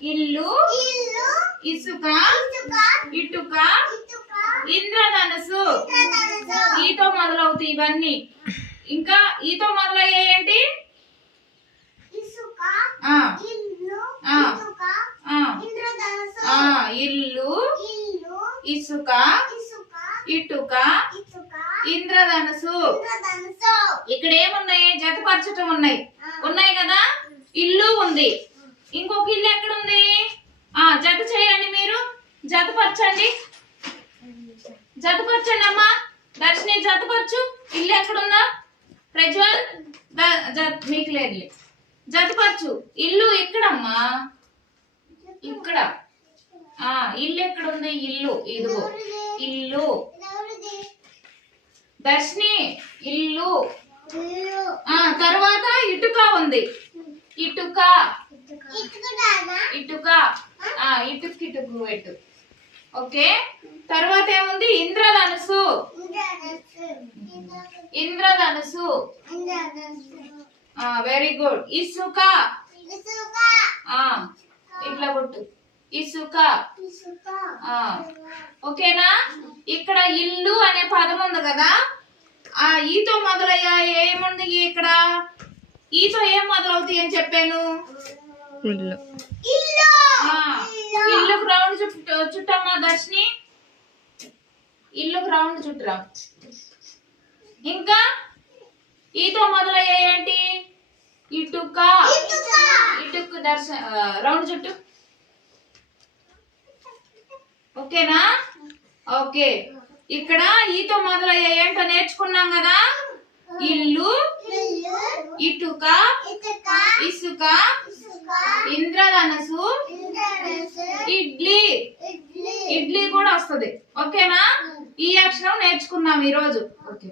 ఇల్లు, ఇసుక, ఇటుక, ఇంద్రధనుసు. ఈతో మొదలవుతాయి ఇవన్నీ. ఇంకా ఈతో మొదలయ్యేంటి? ఇల్లు, ఇసుక, ఇటుక, ఇంద్రధనుసు. ఇక్కడ ఏమున్నాయి? జతపరచటం ఉన్నాయి కదా. ఇల్లు ఉంది. ఇంకొక ఇల్లు ఎక్కడుంది? జత చేయండి మీరు. జతపరచండి అమ్మా. దర్శిని జతపరచు. ఇల్లు ఎక్కడుందా? ప్రజ్వల్ మీకు లేదు. జతపరచు. ఇల్లు ఇక్కడమ్మా, ఇక్కడ. ఇల్లు ఎక్కడుంది? ఇల్లు ఇదిగో ఇల్లు. దర్శిని ఇల్లు. తర్వాత ఇటుక ఉంది. ఇటుక పెట్టు. ఓకే. తర్వాత ఏముంది? ఇంద్రధనుసు. Very good. ఇసుక. ఇట్లా కొట్టు. ఇసుక. ఓకేనా? ఇక్కడ ఇల్లు అనే పదం ఉంది కదా. ఈతో మొదలయ్యా ఏముంది ఇక్కడ? ఈతో ఏం మొదలవుతాయి అని చెప్పాను? ఇల్లుకు రౌండ్ చుట్టమ్మా దర్శిని. ఇల్లుకు రౌండ్ చుట్టురా. ఇంకా ఈతో మొదలయ్యా ఏంటి? ఇటుక. రౌండ్ చుట్టు. ఓకేనా? ఓకే. ఇక్కడ ఈతో మొదలయ్యా ఏంటో నేర్చుకున్నాం కదా. ఇల్లు, ఇటుక, ఇసుక, ఇంద్రధనుసు, ఇడ్లీ కూడా వస్తుంది. ఓకేనా? ఈ అక్షరం నేర్చుకున్నాం ఈరోజు. ఓకే.